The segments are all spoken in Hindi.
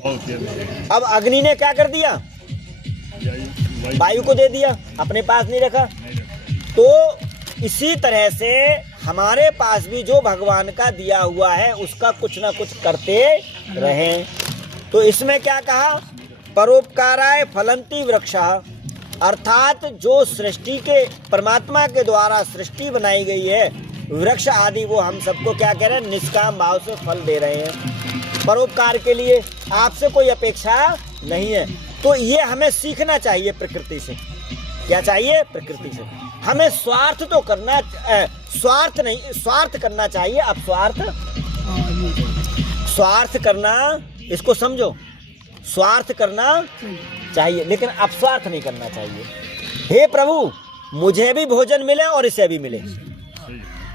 अब अग्नि ने क्या कर दिया, वायु को दे दिया, अपने पास नहीं रखा। तो इसी तरह से हमारे पास भी जो भगवान का दिया हुआ है उसका कुछ ना कुछ करते रहें। तो इसमें क्या कहा, परोपकाराय फलंती वृक्षा, अर्थात जो सृष्टि के परमात्मा के द्वारा सृष्टि बनाई गई है, वृक्ष आदि, वो हम सबको क्या कह रहे हैं, निष्काम भाव से फल दे रहे हैं। परोपकार के लिए आपसे कोई अपेक्षा नहीं है। तो ये हमें सीखना चाहिए प्रकृति से। क्या चाहिए, प्रकृति से हमें स्वार्थ तो करना, स्वार्थ नहीं, स्वार्थ करना चाहिए। अब स्वार्थ करना, इसको समझो, स्वार्थ करना चाहिए लेकिन अपस्वार्थ नहीं करना चाहिए। हे प्रभु, मुझे भी भोजन मिले और इसे भी मिले,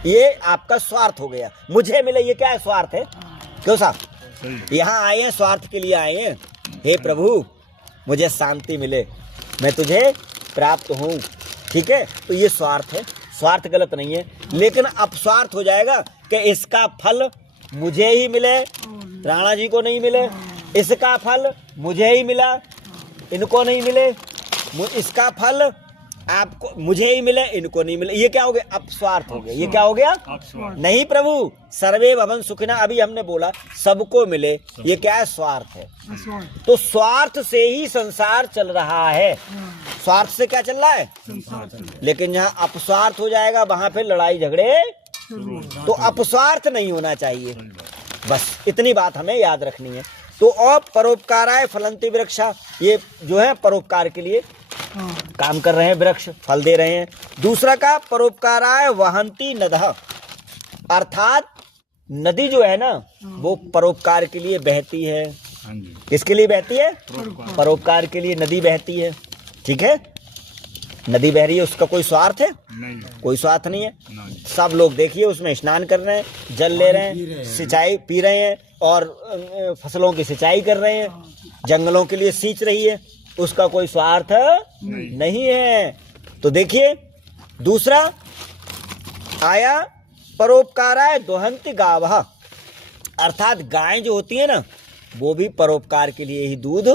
ये आपका स्वार्थ हो गया। मुझे मिले, ये क्या है, स्वार्थ है। क्यों साहब, यहाँ आए हैं स्वार्थ के लिए आए हैं। हे प्रभु, मुझे शांति मिले, मैं तुझे प्राप्त हूँ, ठीक है, तो ये स्वार्थ है। स्वार्थ गलत नहीं है, लेकिन अपस्वार्थ हो जाएगा कि इसका फल मुझे ही मिले, राणा जी को नहीं मिले, इसका फल मुझे ही मिला, इनको नहीं मिले, इसका फल आपको, मुझे ही मिले, इनको नहीं मिले, ये क्या हो गया, अपस्वार्थ हो गया। ये क्या हो गया, नहीं प्रभु, सर्वे भवन सुखिना, अभी हमने बोला सबको मिले, ये क्या है, स्वार्थ है। तो स्वार्थ से ही संसार चल रहा है। स्वार्थ से क्या चल रहा है, लेकिन जहाँ अपस्वार्थ हो जाएगा वहां पे लड़ाई झगड़े। तो अपस्वार्थ नहीं होना चाहिए, बस इतनी बात हमें याद रखनी है। तो और परोपकाराय फलंती वृक्षा, ये जो है परोपकार के लिए काम कर रहे हैं, वृक्ष फल दे रहे हैं। दूसरा का परोपकाराय वहंती नदः, अर्थात नदी जो है ना वो परोपकार के लिए बहती है। किसके लिए बहती है, परोपकार के लिए नदी बहती है, ठीक है। नदी बह रही है, उसका कोई स्वार्थ है, कोई स्वार्थ नहीं है। सब लोग देखिए उसमें स्नान कर रहे हैं, जल ले रहे हैं, सिंचाई पी रहे हैं और फसलों की सिंचाई कर रहे हैं, जंगलों के लिए सींच रही है, उसका कोई स्वार्थ नहीं है। तो देखिए दूसरा आया परोपकाराय दोहंती गावः, अर्थात गाय जो होती है ना वो भी परोपकार के लिए ही दूध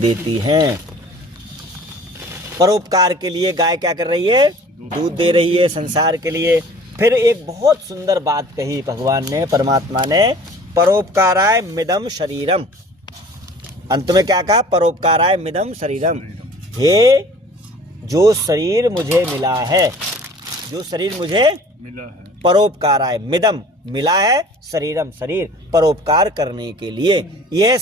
देती हैं। परोपकार के लिए गाय क्या कर रही है, दूध दे रही है संसार के लिए। फिर एक बहुत सुंदर बात कही भगवान ने, परमात्मा ने, परोपकाराय मिदम शरीरम, अंत में क्या कहा, परोपकाराय मिदम शरीरम, हे जो शरीर मुझे मिला है, जो शरीर मुझे मिला है, परोपकाराय मिदम मिला है, शरीरम शरीर, परोपकार करने के लिए, यह